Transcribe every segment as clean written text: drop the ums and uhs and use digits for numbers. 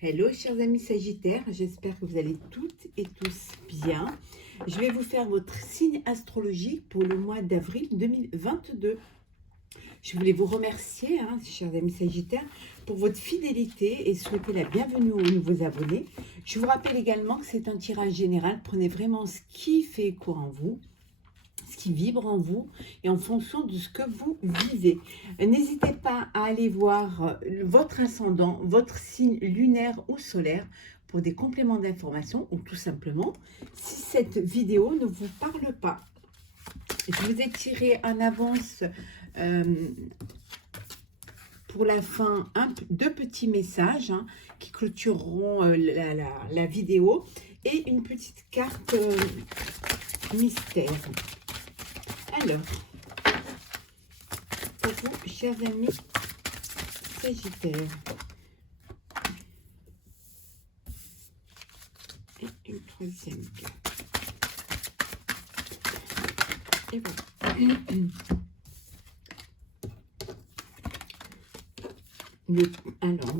Hello chers amis Sagittaires, j'espère que vous allez toutes et tous bien. Je vais vous faire votre signe astrologique pour le mois d'avril 2022. Je voulais vous remercier, chers amis Sagittaires, pour votre fidélité et souhaiter la bienvenue aux nouveaux abonnés. Je vous rappelle également que c'est un tirage général. Prenez vraiment ce qui fait écho en vous, ce qui vibre en vous et en fonction de ce que vous vivez. N'hésitez pas à aller voir votre ascendant, votre signe lunaire ou solaire pour des compléments d'information ou tout simplement si cette vidéo ne vous parle pas. Je vous ai tiré en avance pour la fin deux petits messages qui clôtureront la vidéo et une petite carte mystère. Alors, pour vous, chers amis Sagittaires, et une troisième carte. Et voilà. Alors,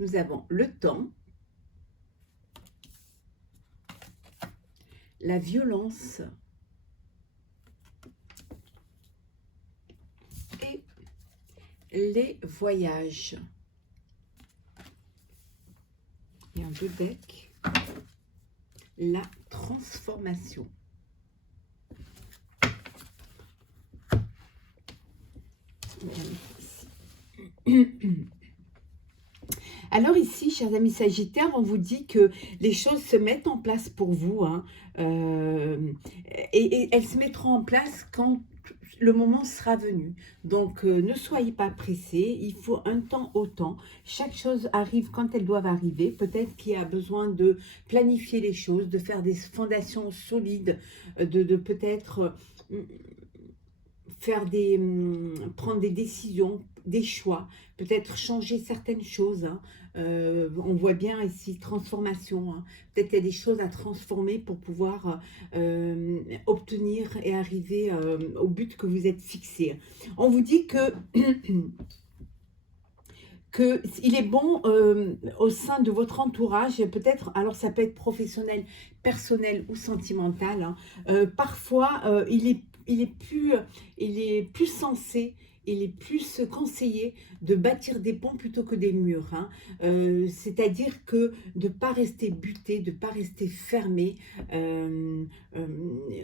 nous avons le temps, la violence et les voyages. Et en deux decks, la transformation. Alors ici, chers amis Sagittaires, on vous dit que les choses se mettent en place pour vous, et elles se mettront en place quand le moment sera venu. Donc, ne soyez pas pressés, il faut un temps au temps. Chaque chose arrive quand elles doivent arriver. Peut-être qu'il y a besoin de planifier les choses, de faire des fondations solides, de peut-être prendre des décisions, des choix, peut-être changer certaines choses. On voit bien ici transformation. Peut-être qu'il y a des choses à transformer pour pouvoir obtenir et arriver au but que vous êtes fixé. On vous dit que qu'il est bon au sein de votre entourage, peut-être, alors ça peut être professionnel, personnel ou sentimental, parfois il est plus sensé, il est plus conseillé de bâtir des ponts plutôt que des murs. C'est-à-dire que de ne pas rester buté, de ne pas rester fermé,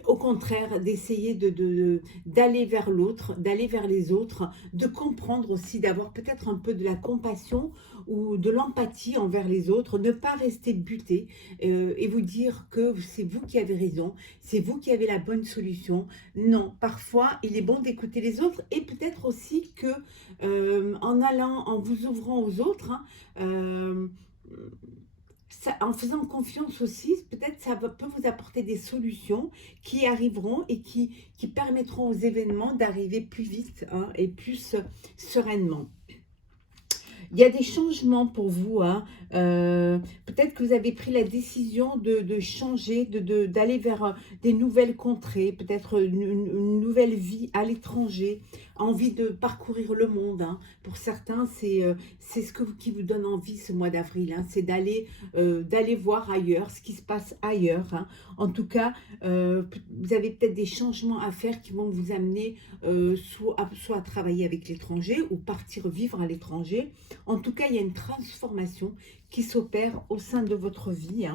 au contraire, d'essayer d'aller vers l'autre, d'aller vers les autres, de comprendre aussi, d'avoir peut-être un peu de la compassion ou de l'empathie envers les autres, ne pas rester buté et vous dire que c'est vous qui avez raison, c'est vous qui avez la bonne solution. Non, parfois, il est bon d'écouter les autres et peut-être aussi que en vous ouvrant aux autres, en faisant confiance aussi, peut-être ça peut vous apporter des solutions qui arriveront et qui permettront aux événements d'arriver plus vite et plus sereinement. Il y a des changements pour vous. Peut-être que vous avez pris la décision de changer, d'aller vers des nouvelles contrées, peut-être une nouvelle vie à l'étranger, envie de parcourir le monde. Pour certains, c'est ce qui vous donne envie ce mois d'avril. C'est d'aller voir ailleurs, ce qui se passe ailleurs. En tout cas, vous avez peut-être des changements à faire qui vont vous amener soit à travailler avec l'étranger ou partir vivre à l'étranger. En tout cas, il y a une transformation qui s'opère au sein de votre vie.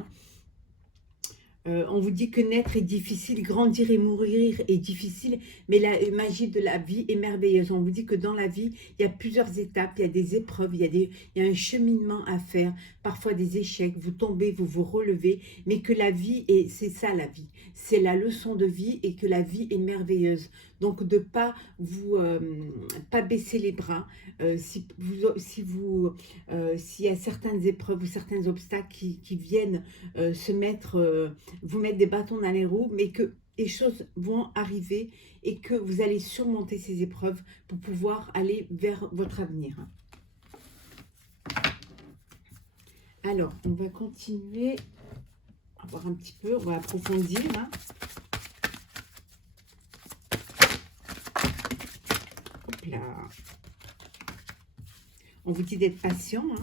On vous dit que naître est difficile, grandir et mourir est difficile, mais la magie de la vie est merveilleuse. On vous dit que dans la vie, il y a plusieurs étapes, il y a des épreuves, il y a un cheminement à faire, parfois des échecs, vous tombez, vous vous relevez, mais que la vie, c'est ça la vie, c'est la leçon de vie et que la vie est merveilleuse. Donc de pas baisser les bras, s'il y a certaines épreuves ou certains obstacles qui viennent vous mettre des bâtons dans les roues, mais que les choses vont arriver et que vous allez surmonter ces épreuves pour pouvoir aller vers votre avenir. Alors, on va continuer à voir un petit peu, on va approfondir. Hop là. On vous dit d'être patient, hein.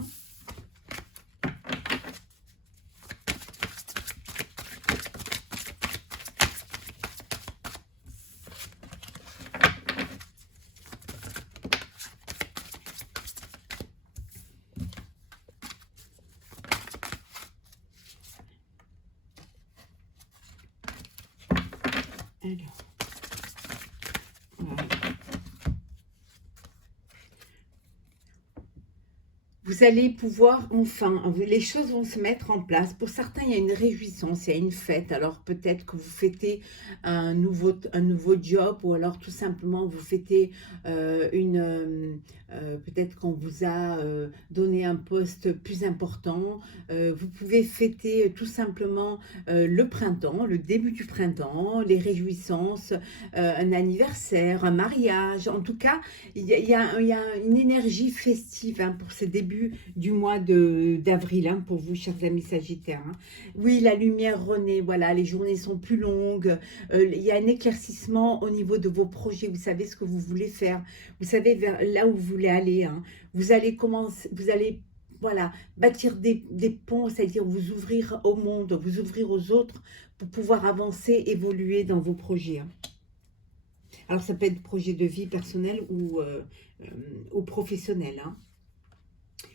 Alors, voilà. Vous allez pouvoir enfin, les choses vont se mettre en place. Pour certains, il y a une réjouissance, il y a une fête. Alors peut-être que vous fêtez un nouveau job ou alors tout simplement vous fêtez peut-être qu'on vous a donné un poste plus important. Vous pouvez fêter tout simplement le printemps, le début du printemps, les réjouissances, un anniversaire, un mariage. En tout cas, il y a une énergie festive hein, pour ce début du mois d'avril, hein, pour vous, chers amis Sagittaires. Hein. Oui, la lumière renaît, voilà, les journées sont plus longues, il y a un éclaircissement au niveau de vos projets, vous savez ce que vous voulez faire, vous savez vers là où vous voulez aller. Hein. Vous allez commencer, vous allez voilà, bâtir des ponts, c'est-à-dire vous ouvrir au monde, vous ouvrir aux autres pour pouvoir avancer, évoluer dans vos projets. Hein. Alors, ça peut être projet de vie personnel ou professionnel. Hein.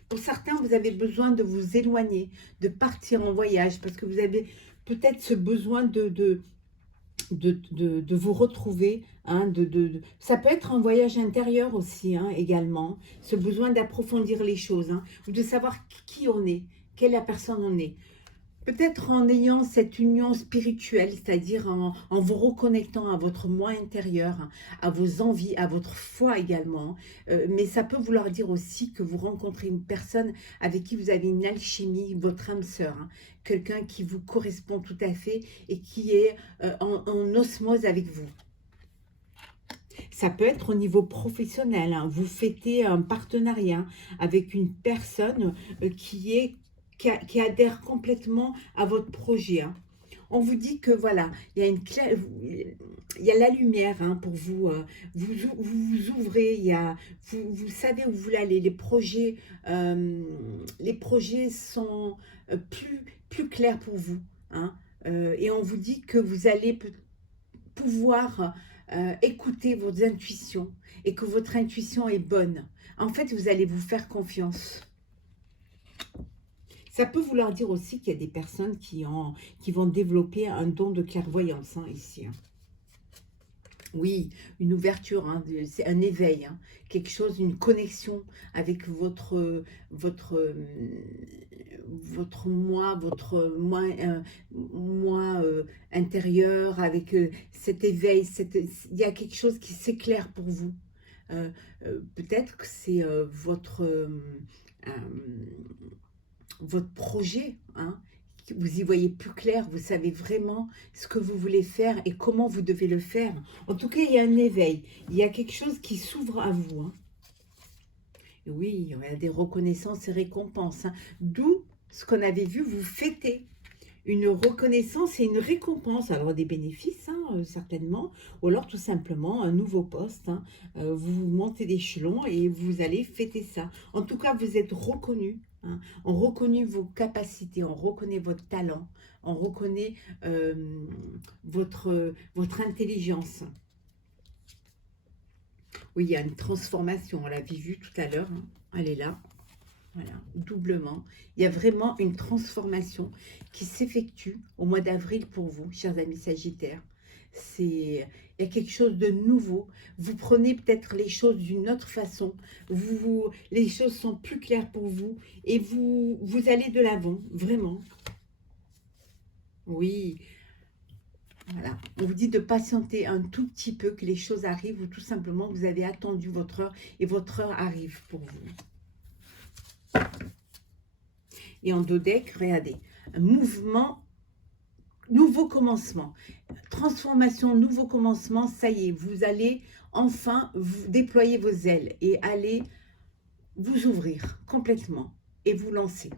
Pour certains, vous avez besoin de vous éloigner, de partir en voyage, parce que vous avez peut-être ce besoin de vous retrouver. Hein, ça peut être un voyage intérieur aussi, hein, également. Ce besoin d'approfondir les choses, hein, ou de savoir qui on est, quelle la personne on est. Peut-être en ayant cette union spirituelle, c'est-à-dire en vous reconnectant à votre moi intérieur, à vos envies, à votre foi également. Mais ça peut vouloir dire aussi que vous rencontrez une personne avec qui vous avez une alchimie, votre âme sœur. Hein, quelqu'un qui vous correspond tout à fait et qui est en osmose avec vous. Ça peut être au niveau professionnel. Hein, vous fêtez un partenariat avec une personne qui adhère complètement à votre projet. Hein. On vous dit que voilà, il y a il y a la lumière hein, pour vous, vous ouvrez, vous savez où vous voulez aller. Les projets sont plus clairs pour vous. Hein, et on vous dit que vous allez pouvoir écouter vos intuitions et que votre intuition est bonne. En fait, vous allez vous faire confiance. Ça peut vouloir dire aussi qu'il y a des personnes qui vont développer un don de clairvoyance hein, ici. Hein. Oui, une ouverture, hein, c'est un éveil, hein, quelque chose, une connexion avec votre moi intérieur, avec cet éveil, il y a quelque chose qui s'éclaire pour vous. Peut-être que c'est euh, votre projet, hein, vous y voyez plus clair, vous savez vraiment ce que vous voulez faire et comment vous devez le faire. En tout cas, il y a un éveil, il y a quelque chose qui s'ouvre à vous. Hein. Et oui, il y a des reconnaissances et récompenses. Hein. D'où ce qu'on avait vu, vous fêtez une reconnaissance et une récompense. Alors des bénéfices, hein, certainement, ou alors tout simplement un nouveau poste. Hein. Vous montez d'échelon et vous allez fêter ça. En tout cas, vous êtes reconnu. Hein. On reconnaît vos capacités, on reconnaît votre talent, on reconnaît votre intelligence. Oui, il y a une transformation, on l'avait vu tout à l'heure, hein. Elle est là. Voilà, doublement. Il y a vraiment une transformation qui s'effectue au mois d'avril pour vous, chers amis Sagittaires. Il y a quelque chose de nouveau. Vous prenez peut-être les choses d'une autre façon. Les choses sont plus claires pour vous et vous allez de l'avant, vraiment. Oui, voilà. On vous dit de patienter un tout petit peu, que les choses arrivent ou tout simplement vous avez attendu votre heure et votre heure arrive pour vous. Et en dos deck, regardez, un mouvement, nouveau commencement, transformation, nouveau commencement, ça y est, vous allez enfin vous déployer vos ailes et aller vous ouvrir complètement et vous lancer.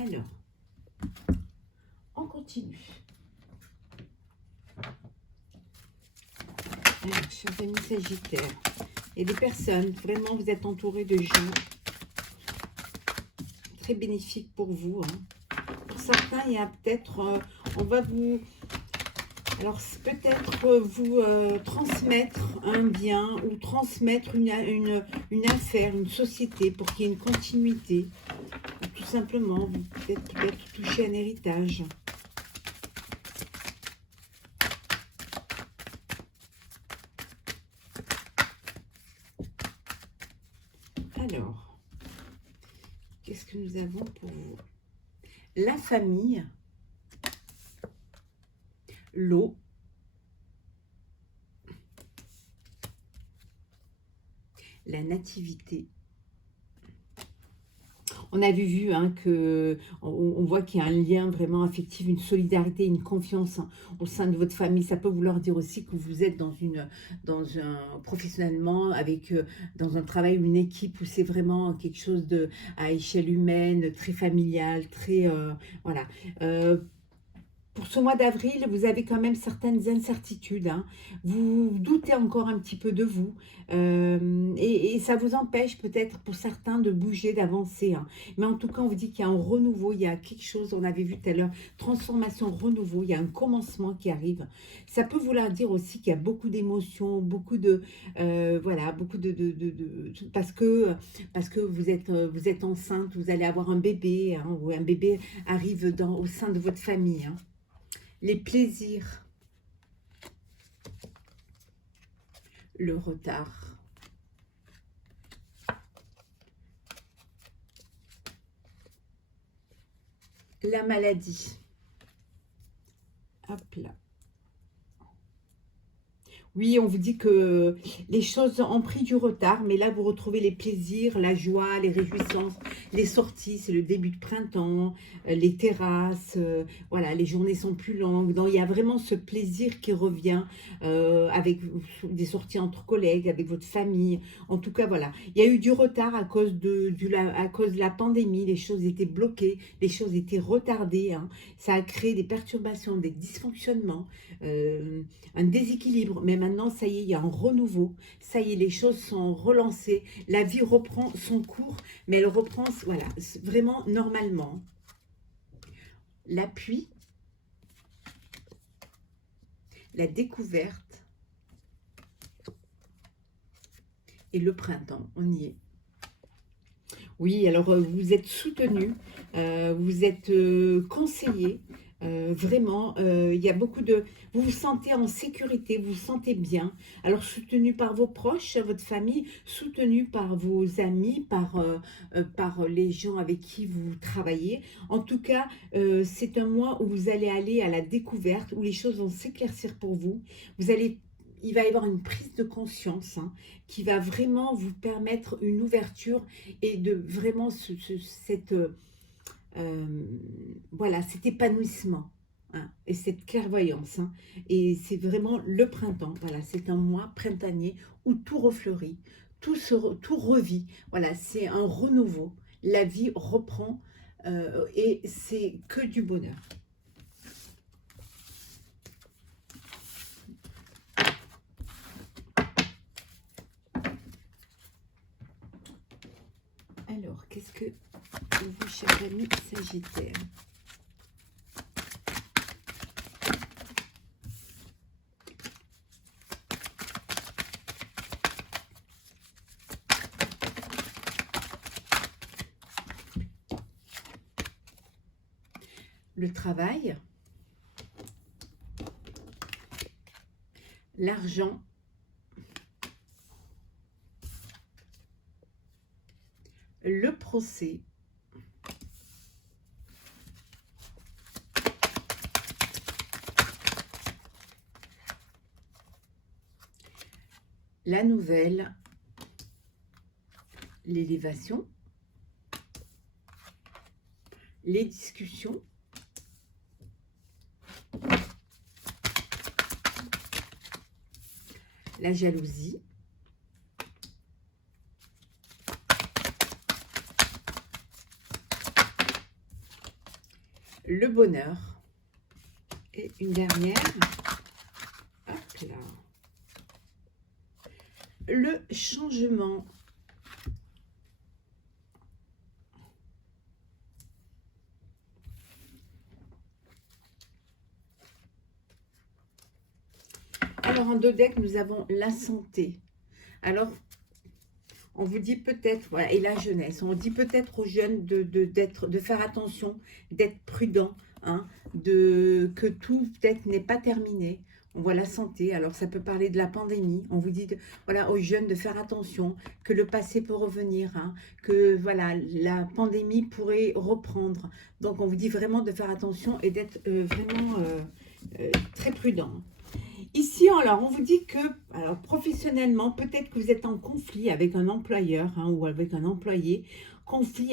Alors, on continue. Alors, chers amis Sagittaires, et des personnes, vraiment, vous êtes entourés de gens très bénéfiques pour vous. Pour certains, il y a peut-être, on va vous... Alors, peut-être vous transmettre un bien ou transmettre une affaire, une société pour qu'il y ait une continuité. Ou tout simplement, vous peut-être toucher un héritage. Alors, qu'est-ce que nous avons pour vous? La famille, l'eau, la nativité. On avait vu que on voit qu'il y a un lien vraiment affectif, une solidarité, une confiance au sein de votre famille. Ça peut vouloir dire aussi que vous êtes professionnellement avec dans un travail ou une équipe où c'est vraiment quelque chose de à échelle humaine, très familial, très voilà. Pour ce mois d'avril, vous avez quand même certaines incertitudes. Vous doutez encore un petit peu de vous. Et ça vous empêche peut-être pour certains de bouger, d'avancer. Mais en tout cas, on vous dit qu'il y a un renouveau, il y a quelque chose, on avait vu tout à l'heure, transformation, renouveau, il y a un commencement qui arrive. Ça peut vouloir dire aussi qu'il y a beaucoup d'émotions, beaucoup de... voilà, beaucoup parce que vous êtes enceinte, vous allez avoir un bébé, ou un bébé arrive au sein de votre famille. Les plaisirs, le retard, la maladie. Hop là. Oui, on vous dit que les choses ont pris du retard, mais là, vous retrouvez les plaisirs, la joie, les réjouissances, les sorties, c'est le début de printemps, les terrasses, voilà, les journées sont plus longues. Donc, il y a vraiment ce plaisir qui revient avec des sorties entre collègues, avec votre famille. En tout cas, voilà, il y a eu du retard à cause à cause de la pandémie, les choses étaient bloquées, les choses étaient retardées. Ça a créé des perturbations, des dysfonctionnements, un déséquilibre, mais maintenant, ça y est, il y a un renouveau. Ça y est, les choses sont relancées. La vie reprend son cours, mais elle reprend, voilà, vraiment normalement. L'appui, la découverte et le printemps, on y est. Oui, alors vous êtes soutenu, vous êtes conseillé. Vraiment, il y a beaucoup de... Vous vous sentez en sécurité, vous vous sentez bien. Alors, soutenu par vos proches, votre famille, soutenu par vos amis, par les gens avec qui vous travaillez. En tout cas, c'est un mois où vous allez aller à la découverte, où les choses vont s'éclaircir pour vous. Il va y avoir une prise de conscience qui va vraiment vous permettre une ouverture et de vraiment voilà, cet épanouissement et cette clairvoyance. Et c'est vraiment le printemps. Voilà, c'est un mois printanier où tout refleurit, tout revit. Voilà, c'est un renouveau. La vie reprend et c'est que du bonheur. Alors, qu'est-ce que vous, chers amis Sagittaires? Le travail, l'argent, le procès, la nouvelle, l'élévation, les discussions, la jalousie, le bonheur. Et une dernière. Hop là. Le changement. Alors, en deux decks, nous avons la santé. Alors, on vous dit peut-être, voilà, et la jeunesse, on dit peut-être aux jeunes de faire attention, d'être prudent, hein, que tout peut-être n'est pas terminé. On voit la santé, alors ça peut parler de la pandémie. On vous dit, voilà, aux jeunes de faire attention, que le passé peut revenir, hein, que voilà, la pandémie pourrait reprendre. Donc on vous dit vraiment de faire attention et d'être vraiment très prudent. Ici, alors, on vous dit que, alors, professionnellement, peut-être que vous êtes en conflit avec un employeur, hein, ou avec un employé,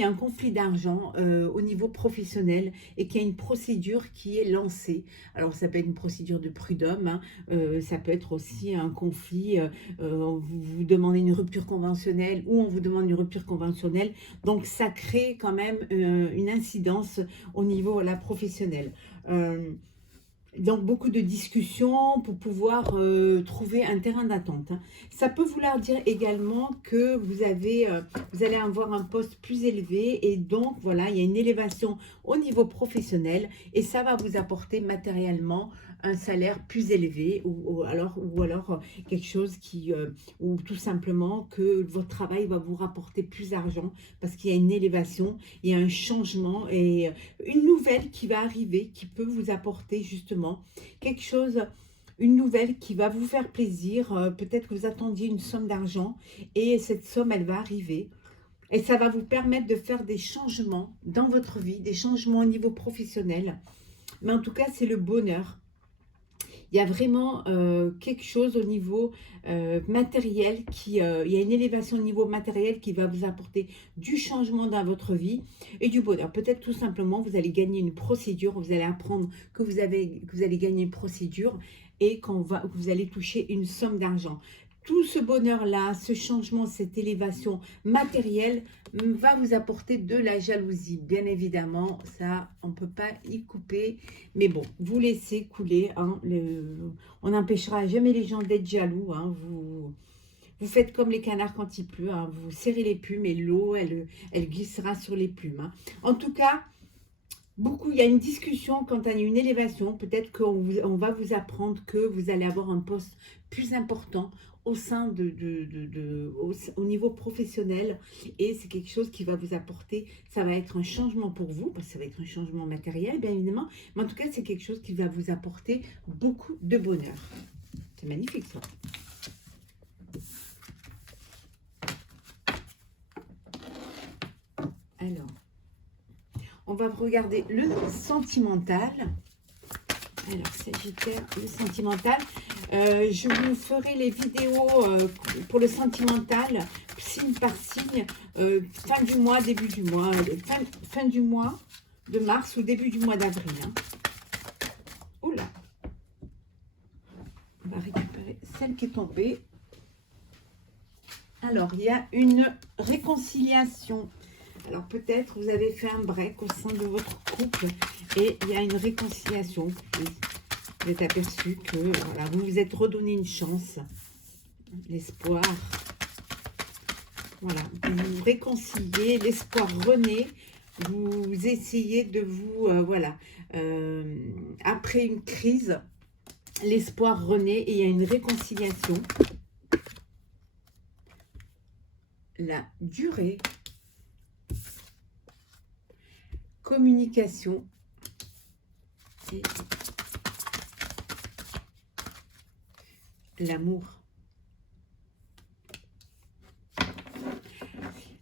un conflit d'argent au niveau professionnel, et qu'il y a une procédure qui est lancée. Alors, ça peut être une procédure de prud'homme, hein, ça peut être aussi un conflit, vous demandez une rupture conventionnelle, ou on vous demande une rupture conventionnelle. Donc, ça crée quand même une incidence au niveau là, professionnel. Donc, beaucoup de discussions pour pouvoir trouver un terrain d'attente, hein. Ça peut vouloir dire également que vous allez avoir un poste plus élevé et donc, voilà, il y a une élévation au niveau professionnel et ça va vous apporter matériellement un salaire plus élevé ou alors quelque chose ou tout simplement que votre travail va vous rapporter plus d'argent parce qu'il y a une élévation, il y a un changement et une nouvelle qui va arriver qui peut vous apporter justement quelque chose, une nouvelle qui va vous faire plaisir. Peut-être que vous attendiez une somme d'argent et cette somme, elle va arriver. Et ça va vous permettre de faire des changements dans votre vie, des changements au niveau professionnel. Mais en tout cas, c'est le bonheur. Il y a vraiment quelque chose au niveau matériel, il y a une élévation au niveau matériel qui va vous apporter du changement dans votre vie et du bonheur. Peut-être tout simplement, vous allez gagner une procédure, vous allez apprendre que vous allez gagner une procédure et que vous allez toucher une somme d'argent. Tout ce bonheur-là, ce changement, cette élévation matérielle va vous apporter de la jalousie. Bien évidemment, ça, on ne peut pas y couper. Mais bon, vous laissez couler. Hein, on n'empêchera jamais les gens d'être jaloux. Hein, vous faites comme les canards quand il pleut. Hein, vous serrez les plumes et l'eau, elle glissera sur les plumes. Hein. En tout cas, il y a une discussion quand il y a une élévation. Peut-être qu'on va vous apprendre que vous allez avoir un poste plus important au sein au niveau professionnel et c'est quelque chose qui va vous apporter, ça va être un changement pour vous, parce que ça va être un changement matériel bien évidemment, mais en tout cas c'est quelque chose qui va vous apporter beaucoup de bonheur. C'est magnifique ça. Alors, on va regarder le sentimental. Alors, Sagittaire, le sentimental. Je vous ferai les vidéos pour le sentimental, signe par signe, fin du mois, début du mois, fin du mois de mars ou début du mois d'avril. Hein. Oh là! On va récupérer celle qui est tombée. Alors, il y a une réconciliation. Alors, peut-être vous avez fait un break au sein de votre couple et il y a une réconciliation. Vous êtes aperçu que voilà, vous vous êtes redonné une chance, l'espoir. Voilà, vous vous réconciliez, l'espoir renaît. Vous essayez de vous, voilà, après une crise, l'espoir renaît et il y a une réconciliation. La durée, communication et l'amour.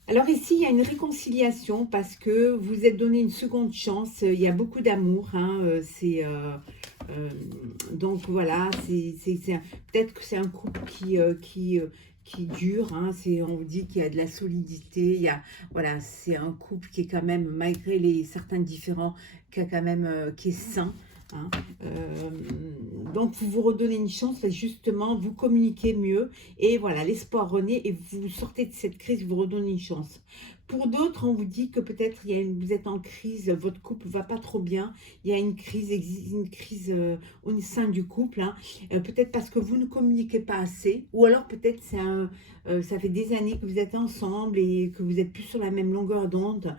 Alors ici, il y a une réconciliation parce que vous êtes donné une seconde chance. Il y a beaucoup d'amour. Hein, donc voilà, peut-être que c'est un couple qui dure. Hein, on vous dit qu'il y a de la solidité. Voilà, c'est un couple qui est quand même, malgré certains différends, qui est sain. Hein. Donc vous vous redonnez une chance, justement vous communiquez mieux et voilà, l'espoir renaît et vous sortez de cette crise, vous redonnez une chance. Pour d'autres, on vous dit que peut-être vous êtes en crise, votre couple va pas trop bien, il y a une crise au sein du couple, hein. Peut-être parce que vous ne communiquez pas assez, ou alors peut-être ça fait des années que vous êtes ensemble et que vous êtes plus sur la même longueur d'onde.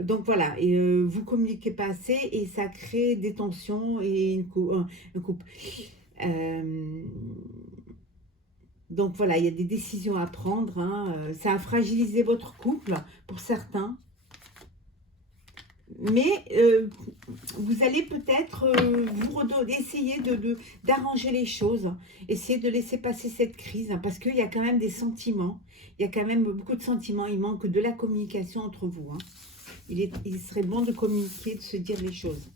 Donc voilà, et vous communiquez pas assez et ça crée des tensions et un couple. Euh, donc voilà, il y a des décisions à prendre, hein. Ça a fragilisé votre couple pour certains. Mais vous allez peut-être essayer d'arranger les choses, essayer de laisser passer cette crise, hein, parce qu'il y a quand même des sentiments, il y a quand même beaucoup de sentiments, il manque de la communication entre vous, hein. Il serait bon de communiquer, de se dire les choses.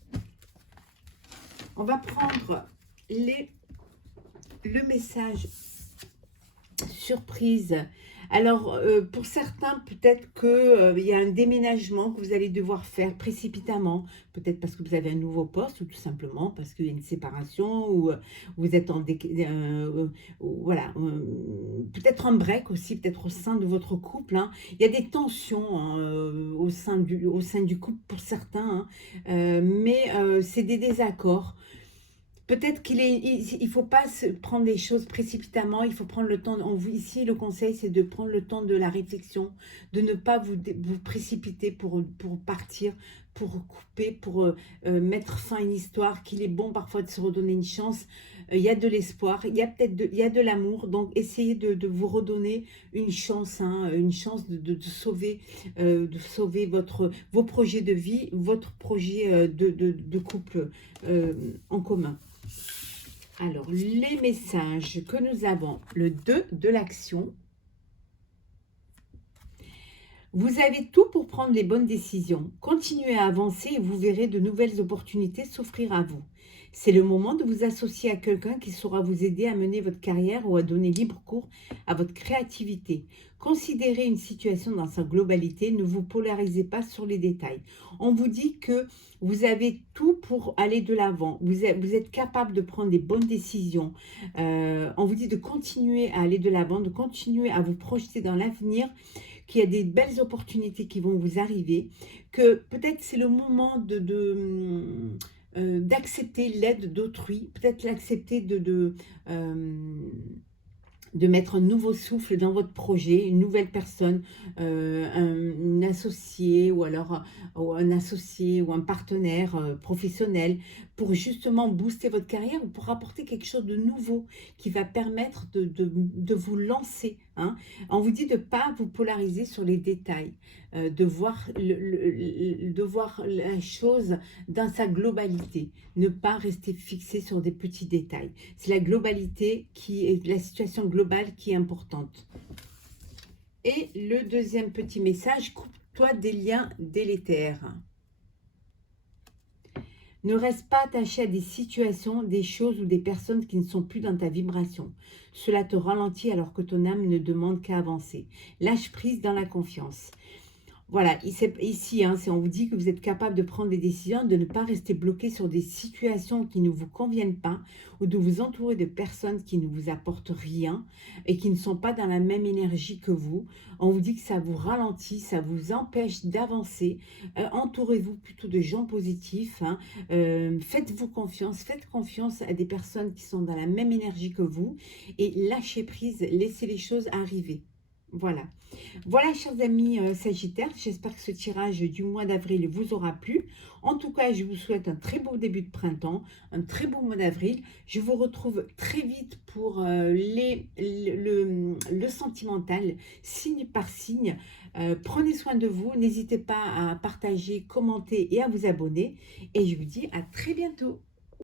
On va prendre le message surprise. Alors, pour certains, peut-être qu'il y a un déménagement que vous allez devoir faire précipitamment. Peut-être parce que vous avez un nouveau poste ou tout simplement parce qu'il y a une séparation ou vous êtes voilà. Peut-être un break aussi, peut-être au sein de votre couple, hein. Il y a des tensions, hein, au sein du couple pour certains, hein. Mais c'est des désaccords. Peut-être il faut pas prendre les choses précipitamment, il faut prendre le temps. Ici, le conseil, c'est de prendre le temps de la réflexion, de ne pas vous précipiter pour partir, pour couper, pour mettre fin à une histoire, qu'il est bon parfois de se redonner une chance. Il y a de l'espoir, il y a il y a de l'amour, donc essayez de vous redonner une chance, hein, une chance de sauver vos projets de vie, votre projet de couple en commun. Alors, les messages que nous avons, le 2 de l'action. Vous avez tout pour prendre les bonnes décisions. Continuez à avancer et vous verrez de nouvelles opportunités s'offrir à vous. C'est le moment de vous associer à quelqu'un qui saura vous aider à mener votre carrière ou à donner libre cours à votre créativité. Considérez une situation dans sa globalité, ne vous polarisez pas sur les détails. On vous dit que vous avez tout pour aller de l'avant, vous êtes capable de prendre des bonnes décisions. On vous dit de continuer à aller de l'avant, de continuer à vous projeter dans l'avenir, qu'il y a des belles opportunités qui vont vous arriver, que peut-être c'est le moment d'accepter l'aide d'autrui, peut-être l'accepter de mettre un nouveau souffle dans votre projet, une nouvelle personne, une associée ou alors un associé ou un partenaire professionnel pour justement booster votre carrière ou pour apporter quelque chose de nouveau qui va permettre de vous lancer, hein. On vous dit de ne pas vous polariser sur les détails, de voir la chose dans sa globalité, ne pas rester fixé sur des petits détails. C'est la globalité la situation globale qui est importante. Et le deuxième petit message, coupe-toi des liens délétères. Ne reste pas attaché à des situations, des choses ou des personnes qui ne sont plus dans ta vibration. Cela te ralentit alors que ton âme ne demande qu'à avancer. Lâche prise dans la confiance. Voilà, ici, hein, on vous dit que vous êtes capable de prendre des décisions, de ne pas rester bloqué sur des situations qui ne vous conviennent pas ou de vous entourer de personnes qui ne vous apportent rien et qui ne sont pas dans la même énergie que vous. On vous dit que ça vous ralentit, ça vous empêche d'avancer. Entourez-vous plutôt de gens positifs, hein. Faites-vous confiance, faites confiance à des personnes qui sont dans la même énergie que vous et lâchez prise, laissez les choses arriver. Voilà. Voilà, chers amis Sagittaires, j'espère que ce tirage du mois d'avril vous aura plu. En tout cas, je vous souhaite un très beau début de printemps, un très beau mois d'avril. Je vous retrouve très vite pour le sentimental, signe par signe. Prenez soin de vous, n'hésitez pas à partager, commenter et à vous abonner. Et je vous dis à très bientôt.